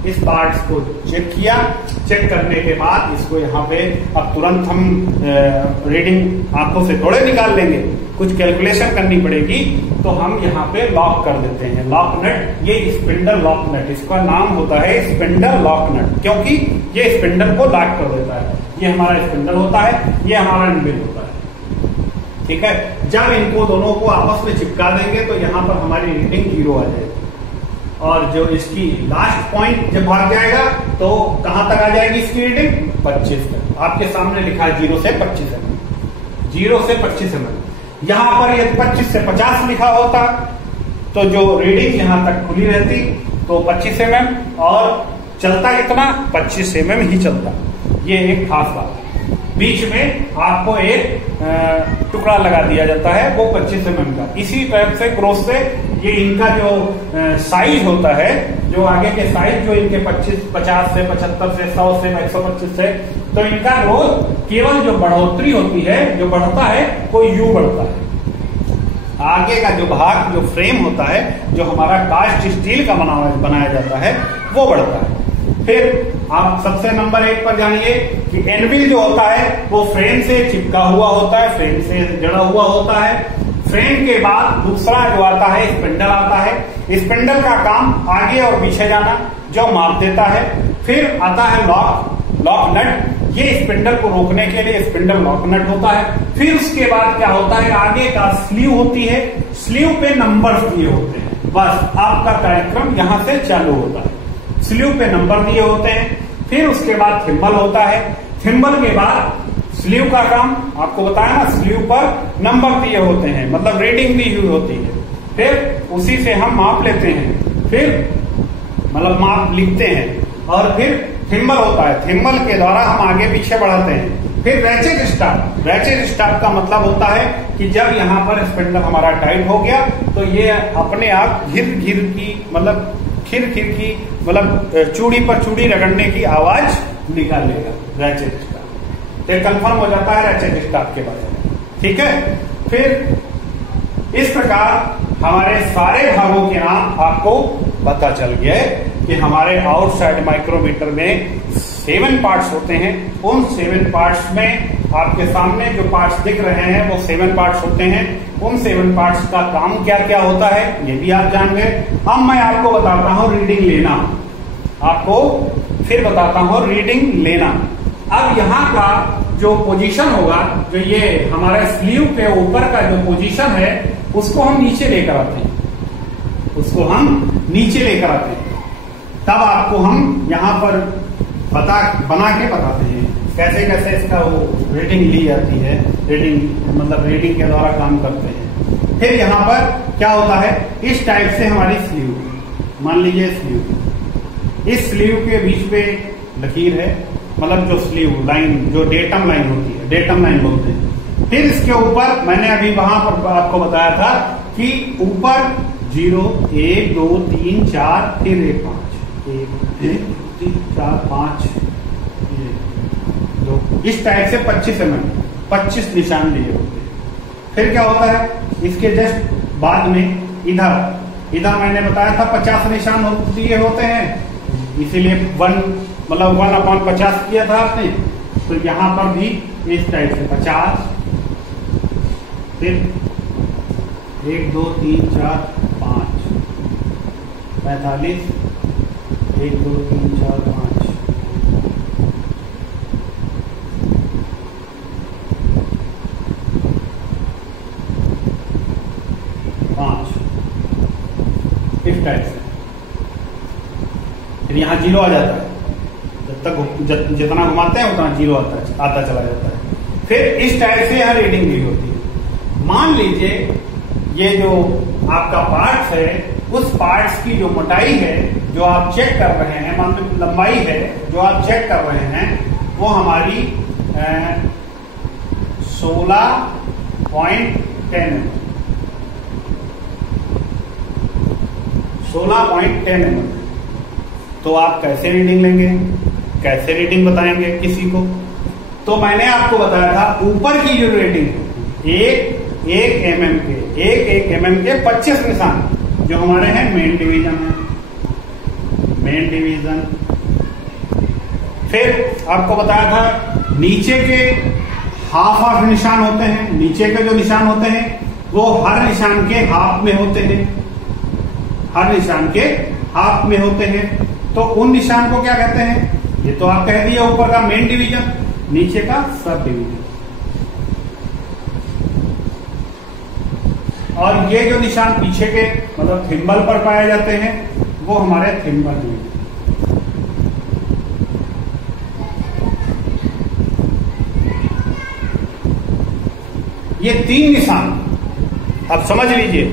इस पार्ट्स को चेक किया, चेक करने के बाद इसको यहाँ पे अब तुरंत हम रीडिंग आंखों से थोड़े निकाल लेंगे, कुछ कैलकुलेशन करनी पड़ेगी, तो हम यहाँ पे लॉक कर देते हैं। लॉक नट, ये स्पिंडल लॉक नट, इसका नाम होता है स्पिंडल लॉक नट, क्योंकि ये स्पिंडल को लॉक कर देता है। ये हमारा स्पिंडल होता है, ये हमारा एनविल होता है। ठीक है, जब इनको दोनों को आपस में चिपका देंगे तो यहाँ पर हमारी रीडिंग 0 आ जाएगी, और जो इसकी लास्ट पॉइंट जब भाग जाएगा तो कहां तक आ जाएगी इसकी रीडिंग? 25 तक। आपके सामने लिखा है 0 से 25 mm, 0 से 25 mm। यहां पर यदि 25 से 50 लिखा होता तो जो रीडिंग यहां तक खुली रहती तो 25 mm, और चलता कितना? 25 mm ही चलता। ये एक खास बात है। बीच में आपको एक टुकड़ा लगा दिया जाता है, वो 25 mm का। इसी तरह से क्रॉस से ये इनका जो साइज होता है, जो आगे के साइज जो इनके 25, 50 से 75 से 100 से 125 से, तो इनका रोज केवल जो बढ़ोतरी होती है, जो बढ़ता है वो यू बढ़ता है। आगे का जो भाग, जो फ्रेम होता है, जो हमारा कास्ट स्टील का बनाया जाता है, वो बढ़ता है। फिर आप सबसे नंबर 1 पर जानिए कि एनविल जो होता है वो फ्रेम से चिपका हुआ होता है, फ्रेम से जड़ा हुआ होता है। फ्रेम के बाद दूसरा जो आता है स्पिंडल आता है। स्पिंडल का काम आगे और पीछे जाना, जो माप देता है। फिर आता है लॉक नट, ये स्पिंडल को रोकने के लिए स्पिंडल लॉक नट होता है। फिर उसके बाद क्या होता है, आगे का स्लीव होती है, स्लीव पे नंबर दिए होते हैं। बस आपका कार्यक्रम यहां से चालू होता है। स्लीव पे नंबर दिए होते हैं। फिर उसके बाद थिम्बल होता है। थिम्बल के बाद स्लीव का काम आपको बताया ना, स्लीव पर नंबर दिए होते हैं, मतलब रीडिंग दी हुई होती है। फिर उसी से हम माप लेते हैं, फिर मतलब माप लिखते हैं, और फिर थिम्बल होता है। थिम्बल के द्वारा हम आगे पीछे बढ़ाते हैं। फिर रैचेट स्टॉप। रैचेट स्टॉप का मतलब होता है कि जब यहाँ पर स्पिंडल हमारा टाइट हो गया तो ये अपने आप घिर की मतलब खिर की मतलब चूड़ी पर चूड़ी रगड़ने की आवाज निकालेगा रैचेट स्टॉप। तो कंफर्म हो जाता है रैचेट स्टॉप के बारे में। ठीक है, फिर इस प्रकार हमारे सारे भागों के नाम आपको पता चल गया है कि हमारे आउटसाइड माइक्रोमीटर में 7 पार्ट्स होते हैं। उन 7 पार्ट्स में आपके सामने जो पार्ट्स दिख रहे हैं वो 7 पार्ट्स होते हैं। उन 7 पार्ट्स का काम क्या क्या होता है ये भी आप जान गए। अब मैं आपको बताता हूं रीडिंग लेना, आपको फिर बताता हूं रीडिंग लेना। अब यहाँ का जो पोजीशन होगा, जो ये हमारे स्लीव के ऊपर का जो पोजीशन है, उसको हम नीचे लेकर आते हैं, उसको हम नीचे लेकर आते हैं। तब आपको हम यहाँ पर बना के बताते हैं कैसे कैसे इसका वो रीडिंग ली जाती है। रीडिंग मतलब रीडिंग के द्वारा काम करते हैं। फिर यहाँ पर क्या होता है, इस टाइप से हमारी स्लीव, मान लीजिए स्लीव, इस स्लीव के बीच पे लकीर है, मतलब जो स्लीव लाइन, जो डेटम लाइन होती है, डेटम लाइन बोलते हैं। फिर इसके ऊपर मैंने अभी वहां पर आपको बताया था कि ऊपर 0, 1, 2, 3, 4, फिर 1, 5, 1, 3, 4, 5, 2, इस टाइप से 25 mm 25 निशान लिए होते हैं। फिर क्या होता है, इसके जस्ट बाद में इधर मैंने बताया था 50 निशान दिए होते हैं, इसीलिए 1/50 किया था आपने। तो यहां पर भी इस टाइप से 50, फिर 1, 2, 3, 4, 5, 45, 1, 2, 3, 4, 5, 5 इस टाइप से। फिर यहाँ 0 आ जाता है, जब तक जितना घुमाते हैं उतना 0 आता चला जाता है। फिर इस टाइप से यहाँ रीडिंग दी होती है। मान लीजिए ये जो आपका पार्ट्स है, उस पार्ट्स की जो मोटाई है जो आप चेक कर रहे हैं, मतलब लंबाई है जो आप चेक कर रहे हैं, वो हमारी 16.10 mm, 16.10 mm। तो आप कैसे रीडिंग लेंगे, कैसे रीडिंग बताएंगे किसी को? तो मैंने आपको बताया था ऊपर की जो रीडिंग है, एक mm के 25 निशान जो हमारे हैं मेन डिवीजन है, मेन डिवीजन। फिर आपको बताया था नीचे के हाफ हाफ निशान होते हैं, नीचे के जो निशान होते हैं वो हर निशान के हाफ में होते हैं, हर निशान के हाफ में होते हैं। तो उन निशान को क्या कहते हैं? ये तो आप कह दिए ऊपर का मेन डिवीजन, नीचे का सब डिवीजन। और ये जो निशान पीछे के मतलब थिम्बल पर पाए जाते हैं वो हमारे थिम्बल डिवीजन। ये तीन निशान अब समझ लीजिए।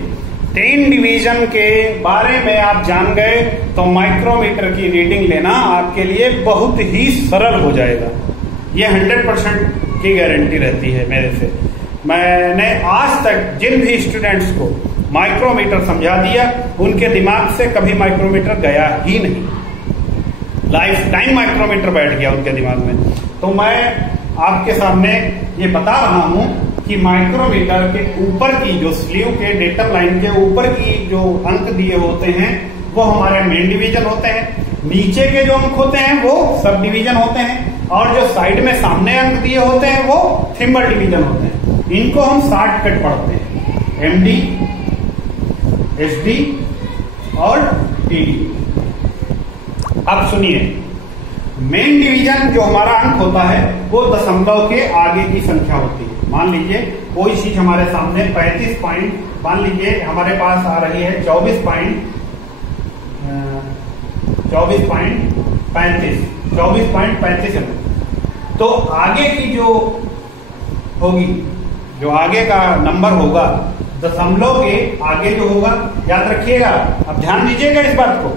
10 डिवीजन के बारे में आप जान गए तो माइक्रोमीटर की रीडिंग लेना आपके लिए बहुत ही सरल हो जाएगा। ये 100% की गारंटी रहती है मेरे से। मैंने आज तक जिन भी स्टूडेंट्स को माइक्रोमीटर समझा दिया उनके दिमाग से कभी माइक्रोमीटर गया ही नहीं। लाइफ टाइम माइक्रोमीटर बैठ गया उनके दिमाग में। तो मैं आपके सामने ये बता रहा हूं कि माइक्रोमीटर के ऊपर की जो स्लीव के डेटम लाइन के ऊपर की जो अंक दिए होते हैं वो हमारे मेन डिवीजन होते हैं, नीचे के जो अंक होते हैं वो सब डिवीजन होते हैं, और जो साइड में सामने अंक दिए होते हैं वो थिम्बल डिवीजन होते हैं। इनको हम शॉर्टकट पढ़ते हैं, एमडी, एसडी और टीडी। अब सुनिए, मेन डिवीजन जो हमारा अंक होता है वो दशमलव के आगे की संख्या होती है। मान लीजिए कोई चीज हमारे सामने 35 पॉइंट, मान लीजिए हमारे पास आ रही है 24.35, 24.35 तो आगे की जो होगी, जो आगे का नंबर होगा दशमलव के आगे जो होगा, याद रखिएगा। अब ध्यान दीजिएगा इस बात को,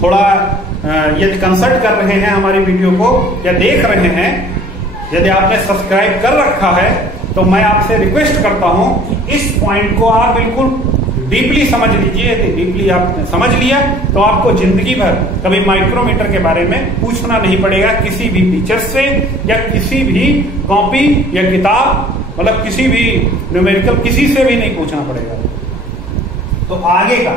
थोड़ा यदि कंसल्ट कर रहे हैं हमारी वीडियो को या देख रहे हैं, यदि आपने सब्सक्राइब कर रखा है तो मैं आपसे रिक्वेस्ट करता हूं कि इस पॉइंट को आप बिल्कुल डीपली समझ लीजिए। यदि डीपली आपने समझ लिया तो आपको जिंदगी भर कभी माइक्रोमीटर के बारे में पूछना नहीं पड़ेगा किसी भी टीचर से या किसी भी कॉपी या किताब, मतलब किसी भी न्यूमेरिकल किसी से भी नहीं पूछना पड़ेगा। तो आगे का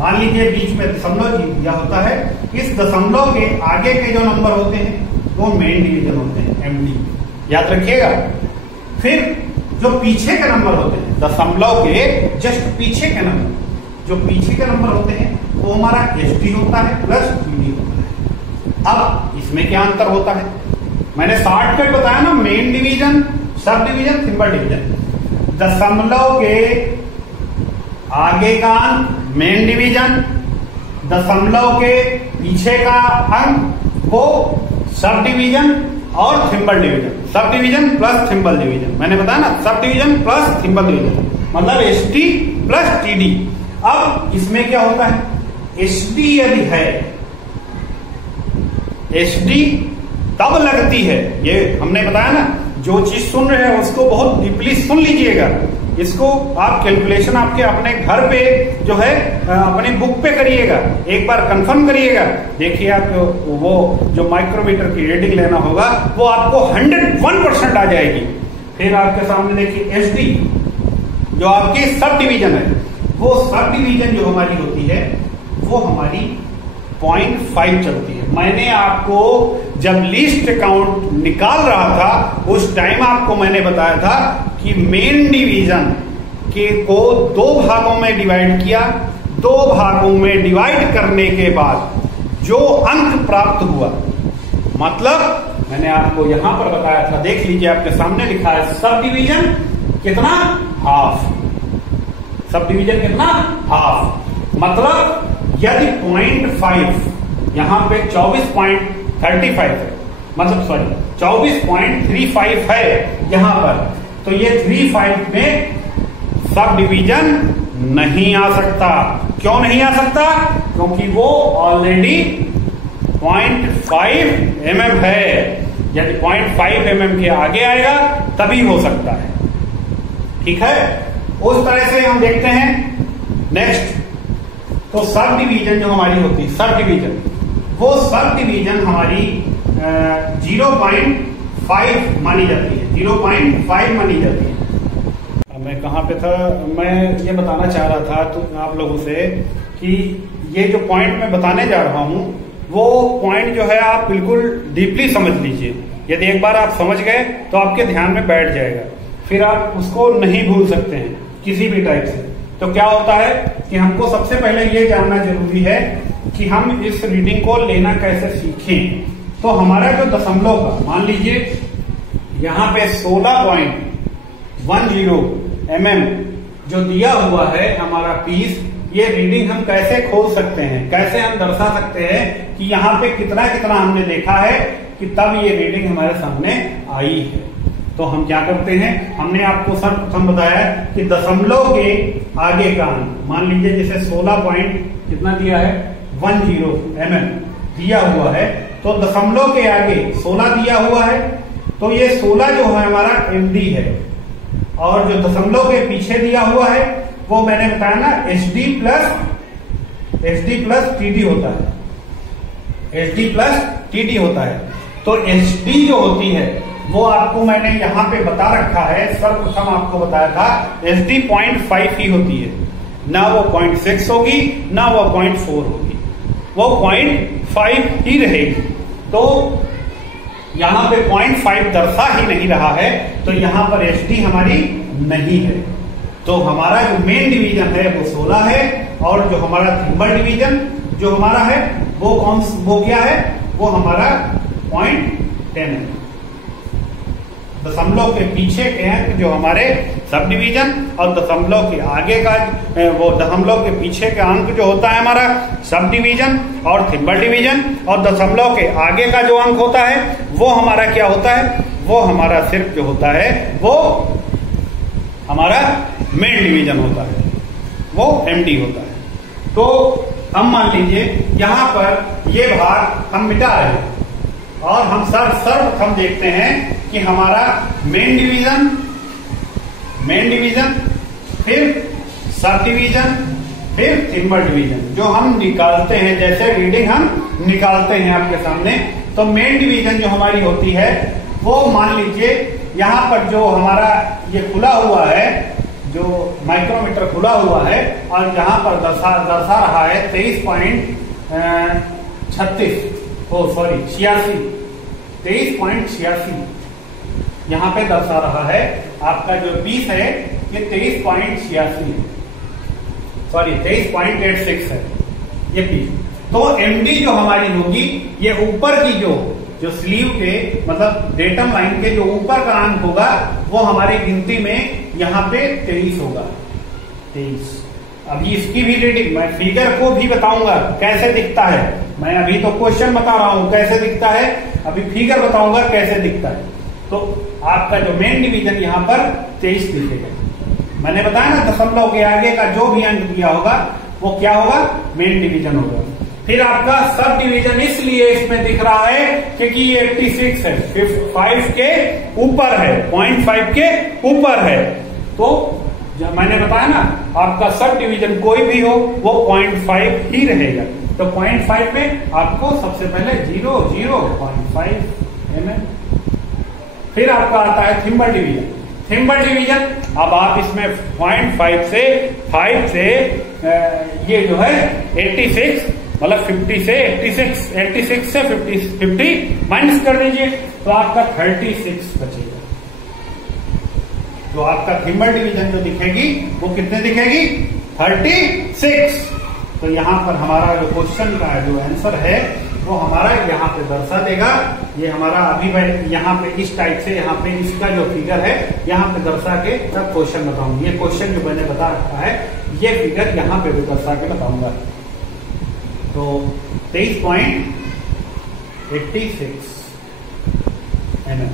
मान लीजिए बीच में दशमलव दिया होता है, इस दशमलव के आगे के जो नंबर होते हैं वो मेन डिवीजन होते हैं, एमडी, याद रखिएगा। फिर जो पीछे के नंबर होते हैं दशमलव के जस्ट पीछे के नंबर, जो पीछे के नंबर होते हैं वो हमारा एसडी होता है प्लस टीडी होता है। अब इसमें क्या अंतर होता है? मैंने शॉर्टकट बताया ना, main division, sub division, thimble division. दशमलव के आगे का अंक मेन डिवीजन, दशमलव के पीछे का अंक वो सब डिवीजन और thimble division. Sub division plus thimble division, मैंने बताया ना, sub division plus thimble division मतलब एसडी प्लस टीडी। अब इसमें क्या होता है? एसडी यदि है, एसडी तब लगती है, ये हमने बताया ना, जो चीज सुन रहे हैं उसको बहुत डीपली सुन लीजिएगा। इसको आप कैलकुलेशन आपके अपने घर पे जो है अपने बुक पे करिएगा, एक बार कंफर्म करिएगा, देखिए आप वो जो माइक्रोमीटर की रीडिंग लेना होगा वो आपको 101% आ जाएगी। फिर आपके सामने देखिए एसडी जो आपकी सब डिवीजन है, वो सब डिवीजन जो हमारी होती है वो हमारी 0.5 चलती है। मैंने आपको जब लिस्ट काउंट निकाल रहा था उस टाइम आपको मैंने बताया था कि मेन डिवीजन के को 2 भागों में डिवाइड किया, 2 भागों में डिवाइड करने के बाद जो अंक प्राप्त हुआ, मतलब मैंने आपको यहां पर बताया था, देख लीजिए आपके सामने लिखा है सब डिवीजन कितना, हाफ। सब डिवीजन कितना, हाफ। मतलब यदि 0.5 यहां पे 24.35 है, मतलब सॉरी 24.35 है यहां पर, तो ये 35 में सब डिवीजन नहीं आ सकता। क्यों नहीं आ सकता? क्योंकि वो ऑलरेडी 0.5 mm है। यदि 0.5 mm के आगे आएगा तभी हो सकता है। ठीक है, उस तरह से हम देखते हैं। नेक्स्ट, तो सब डिवीजन जो हमारी होती है, सब डिवीजन, वो सब डिवीजन हमारी 0.5 मानी जाती है, 0.5 मानी जाती है। अब मैं कहां पे था? मैं ये बताना चाह रहा था तो आप लोगों से कि ये जो पॉइंट मैं बताने जा रहा हूं वो पॉइंट जो है आप बिल्कुल डीपली समझ लीजिए। यदि एक बार आप समझ गए तो आपके ध्यान में बैठ जाएगा, फिर आप उसको नहीं भूल सकते हैं किसी भी टाइप से। तो क्या होता है कि हमको सबसे पहले ये जानना जरूरी है कि हम इस रीडिंग को लेना कैसे सीखें। तो हमारा जो दशमलव का, मान लीजिए यहाँ पे 16.10 mm जो दिया हुआ है हमारा पीस, ये रीडिंग हम कैसे खोल सकते हैं, कैसे हम दर्शा सकते हैं कि यहाँ पे कितना कितना हमने देखा है कि तब ये रीडिंग हमारे सामने आई है। तो हम क्या करते हैं, हमने आपको सर्वप्रथम बताया कि दशमलव के आगे का अंक, मान लीजिए जैसे 16 पॉइंट कितना दिया है 10 mm दिया हुआ है, तो दशमलव के आगे 16 दिया हुआ है, तो ये 16 जो है हमारा MD है, और जो दशमलव के पीछे दिया हुआ है वो मैंने बताया ना HD प्लस TD होता है, HD प्लस TD होता है। तो HD जो होती है वो आपको मैंने यहाँ पे बता रखा है, सर्वप्रथम आपको बताया था SD 0.5 ही होती है, ना वो 0.6 होगी ना वो 0.4 होगी, वो 0.5 ही रहेगी। तो यहाँ पे 0.5 दर्शा ही नहीं रहा है, तो यहाँ पर HD हमारी नहीं है। तो हमारा जो मेन डिवीजन है वो 16 है, और जो हमारा थिम्बल डिवीजन जो हमारा है वो क्या है, वो हमारा 0.10 है। दशमलव के पीछे के अंक जो हमारे सब डिवीजन, और दशमलव के आगे का वो दशमलव के पीछे का अंक जो होता है हमारा सब डिवीजन और थिम्बल डिवीजन, और दशमलव के आगे का जो अंक होता है वो हमारा क्या होता है, वो हमारा सिर्फ जो होता है वो हमारा मेन डिवीजन होता है, वो MD होता है। तो हम मान लीजिए यहाँ पर ये भाग हम मिटा रहे हैं, और हम सर्वप्रथम देखते हैं कि हमारा मेन डिवीजन, फिर सब डिवीजन, फिर थिम्बल डिवीजन जो हम निकालते हैं, जैसे रीडिंग हम निकालते हैं आपके सामने। तो मेन डिवीजन जो हमारी होती है वो मान लीजिए यहाँ पर जो हमारा ये खुला हुआ है, जो माइक्रोमीटर खुला हुआ है, और यहाँ पर दर्शा रहा है 23.86 यहाँ पे दर्शा रहा है। आपका जो पीस है ये 23.86 है ये पीस। तो MD जो हमारी होगी, ये ऊपर की जो स्लीव के मतलब डेटम लाइन के जो ऊपर का अंक होगा वो हमारी गिनती में यहाँ पे 23 होगा, 23। अभी इसकी भी रीडिंग मैं फिगर को भी बताऊंगा कैसे दिखता है। मैं अभी तो क्वेश्चन बता रहा हूं कैसे दिखता है, अभी फिगर बताऊंगा कैसे दिखता है। तो आपका जो मेन डिवीजन यहाँ पर 23 दिखेगा। मैंने बताया ना दशमलव के आगे का जो भी अंक दिया होगा वो क्या होगा, मेन डिवीजन होगा। फिर आपका सब डिवीजन इसलिए इसमें दिख रहा है क्योंकि ये 86 है, 5 के ऊपर है, 0.5 के ऊपर है। तो जब मैंने बताया ना आपका सब डिवीजन कोई भी हो वो 0.5 ही रहेगा। तो 0.5 में आपको सबसे पहले 0.5 mm। फिर आपका आता है थिम्बल डिवीजन। अब आप इसमें 0.5 से 5 से ये जो है 86 मतलब 50 से 86 से 50 माइनस कर दीजिए तो आपका 36 बचेगा। तो आपका थिम्बल डिवीजन जो दिखेगी वो कितने दिखेगी, 36। तो यहाँ पर हमारा जो क्वेश्चन का जो आंसर है वो हमारा यहाँ पे दर्शा देगा। ये हमारा अभी मैं यहाँ पे इस टाइप से यहाँ पे इसका जो फिगर है यहाँ पे दर्शा के तब क्वेश्चन बताऊंगा। ये क्वेश्चन जो मैंने बता रखा है ये फिगर यहाँ पे भी दर्शा के बताऊंगा। तो 23.86 mm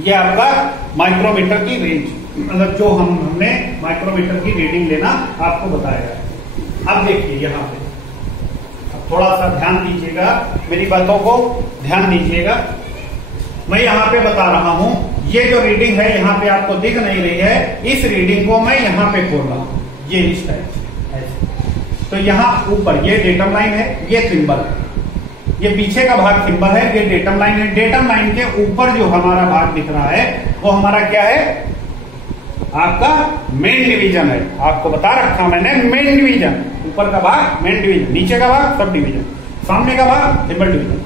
ये आपका माइक्रोमीटर की रेंज, मतलब जो हमने माइक्रोमीटर की रीडिंग लेना आपको बताया। अब देखिए यहाँ पे थोड़ा सा ध्यान दीजिएगा, मेरी बातों को ध्यान दीजिएगा। मैं यहाँ पे बता रहा हूँ ये जो रीडिंग है यहाँ पे आपको दिख नहीं रही है, इस रीडिंग को मैं यहाँ पे खोल रहा हूँ, ये इस टाइप से ऐसे। तो यहाँ ऊपर ये डेटम लाइन है, ये थिम्बल है, ये पीछे का भाग थिम्बल है, ये डेटम लाइन है। डेटम लाइन के ऊपर जो हमारा भाग दिख रहा है वो हमारा क्या है, आपका मेन डिवीजन है। आपको बता रखा मैंने मेन डिवीजन, ऊपर का भाग मेन डिवीजन, नीचे का भाग सब डिवीजन, सामने का भाग सिंपल डिवीजन।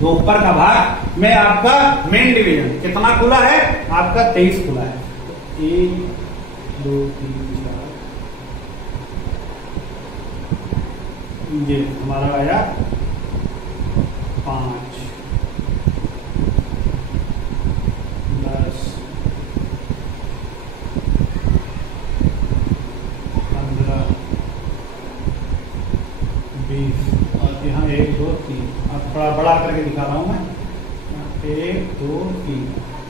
तो ऊपर का भाग में आपका मेन डिवीजन कितना खुला है? आपका 23 खुला है। 1 2 3 4 ये हमारा आया 5 10 15 20 और यहाँ 1 2 3। अब थोड़ा बड़ा करके दिखा रहा हूं मैं, 1 2 3,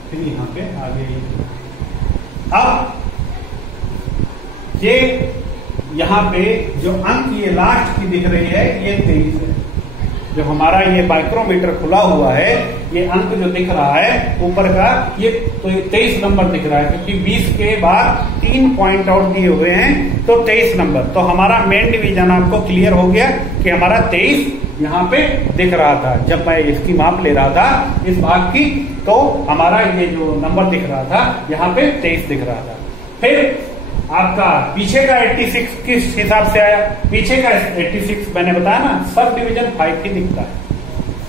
फिर यहाँ पे आगे। अब ये यहाँ पे जो अंक ये लास्ट की दिख रही है ये 23 है। जो हमारा ये माइक्रोमीटर खुला हुआ है, ये अंक जो दिख रहा है ऊपर का, ये तो 23 नंबर दिख रहा है, क्योंकि 20 के बाद 3 पॉइंट आउट दिए हुए हैं, तो 23 नंबर। तो हमारा मेन डिवीजन आपको क्लियर हो गया कि हमारा 23 यहाँ पे दिख रहा था। जब मैं इसकी माप ले रहा था इस भाग की, तो हमारा ये जो नंबर दिख रहा था यहाँ पे 23 दिख रहा था। फिर आपका पीछे का 86 किस हिसाब से आया? पीछे का 86 मैंने बताया ना, सब डिवीजन 5 ही दिखता है,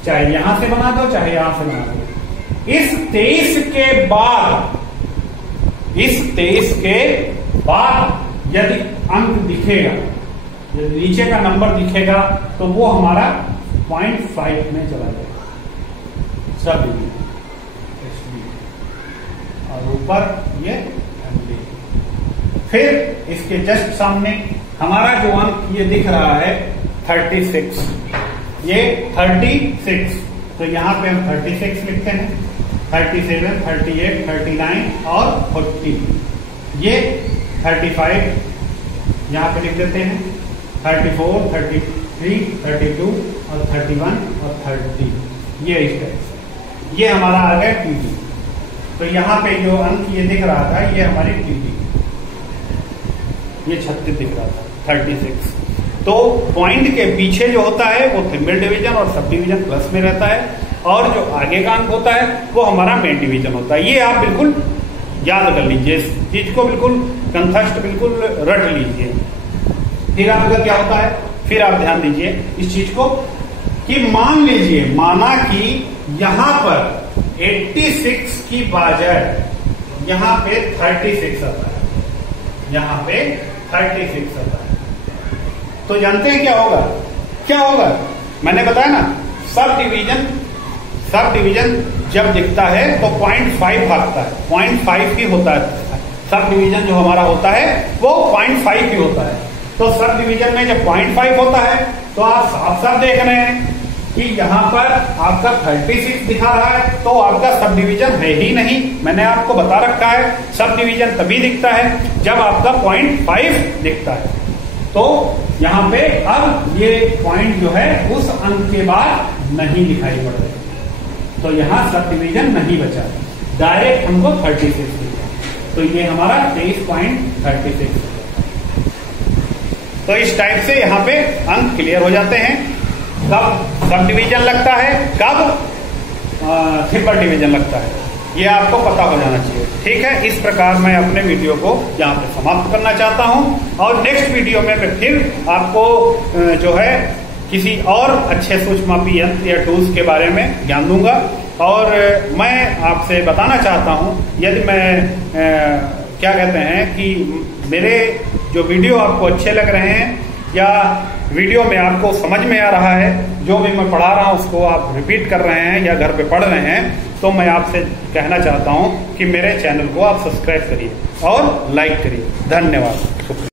चाहे यहां से बना दो चाहे यहां से बना दो। इस 23 के बाद यदि अंक दिखेगा, यदि नीचे का नंबर दिखेगा, तो वो हमारा 0.5 में चला जाएगा सब डिवीजन, और ऊपर ये। फिर इसके जस्ट सामने हमारा जो अंक ये दिख रहा है 36, ये 36, तो यहां पे हम 36 लिखते हैं, 37, 38, 39 और 40। ये 35 यहां पे लिख देते हैं, 34, 33, 32 और 31 और 30। ये इस टाइप से, ये हमारा आ गया TD। तो यहां पे जो अंक ये दिख रहा था ये हमारी TD, ये 36 दिख रहा था, 36। तो पॉइंट के पीछे जो होता है वो सिंगल डिवीजन और सब डिवीजन प्लस में रहता है, और जो आगे का अंक होता है वो हमारा मेन डिवीजन होता है। ये आप बिल्कुल याद कर लीजिए, इस चीज को बिल्कुल कंठस्थ बिल्कुल रट लीजिए। फिर आपका क्या होता है, फिर आप ध्यान दीजिए इस चीज को कि मान लीजिए, माना कि यहां पर 86 की बजाय यहां पे 36 आता है, यहां पे 36 आता है, तो जानते हैं क्या होगा? क्या होगा? मैंने बताया ना, सब डिवीजन जब दिखता है तो 0.5 भागता है, 0.5 ही होता है। सब डिवीजन जो हमारा होता है वो 0.5 ही होता है। तो सब डिवीजन में जब 0.5 होता है तो आप साफ साफ देख रहे हैं कि यहाँ पर आपका 36 दिखा रहा है, तो आपका सब डिवीजन है ही नहीं। मैंने आपको बता रखा है सब डिवीजन तभी दिखता है जब आपका 0.5 दिखता है। तो यहाँ पे अब ये पॉइंट जो है उस अंक के बाद नहीं दिखाई पड़ रहे, तो यहाँ सब डिवीजन नहीं बचा, डायरेक्ट हमको 36 दिखा, तो ये हमारा 23.36। तो इस टाइप से यहाँ पे अंक क्लियर हो जाते हैं। कब सब डिवीजन लगता है, कब ट्रिपल डिवीजन लगता है, ये आपको पता हो जाना चाहिए। ठीक है, इस प्रकार मैं अपने वीडियो को यहाँ पे समाप्त करना चाहता हूँ, और नेक्स्ट वीडियो में मैं फिर आपको जो है किसी और अच्छे सूक्ष्ममापी यंत्र या टूल्स के बारे में ज्ञान दूंगा। और मैं आपसे बताना चाहता हूँ, यदि मैं क्या कहते हैं कि मेरे जो वीडियो आपको अच्छे लग रहे हैं, या वीडियो में आपको समझ में आ रहा है, जो भी मैं पढ़ा रहा हूं उसको आप रिपीट कर रहे हैं या घर पे पढ़ रहे हैं, तो मैं आपसे कहना चाहता हूं कि मेरे चैनल को आप सब्सक्राइब करिए और लाइक करिए। धन्यवाद।